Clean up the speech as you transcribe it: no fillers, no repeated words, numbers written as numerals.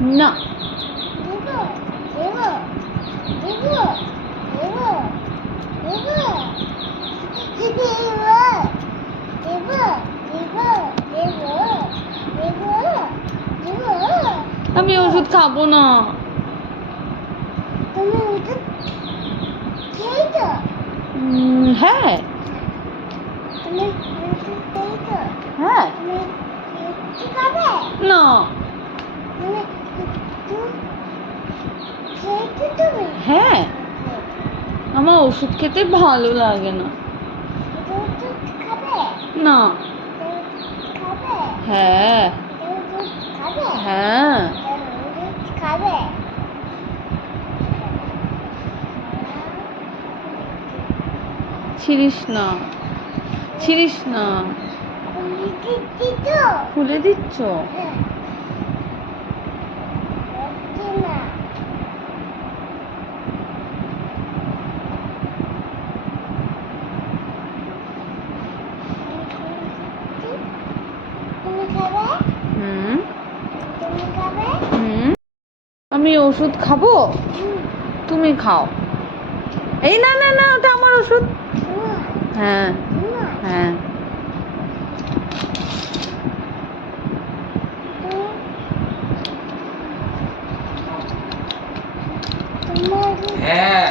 না। আমি ওষুধ খাবো না। হ্যাঁ হ্যাঁ না। হ্যাঁ, আমার ওষুধ খেতে ভালো লাগে না। না। হ্যাঁ হ্যাঁ। ছিড়িস না, ছিড়িস না। খুলে দিচ্ছ? আমি ওষুধ খাবো, তুমি খাও। এই না না না, ওটা আমার ওষুধ। হ্যাঁ হ্যাঁ। হ্যাঁ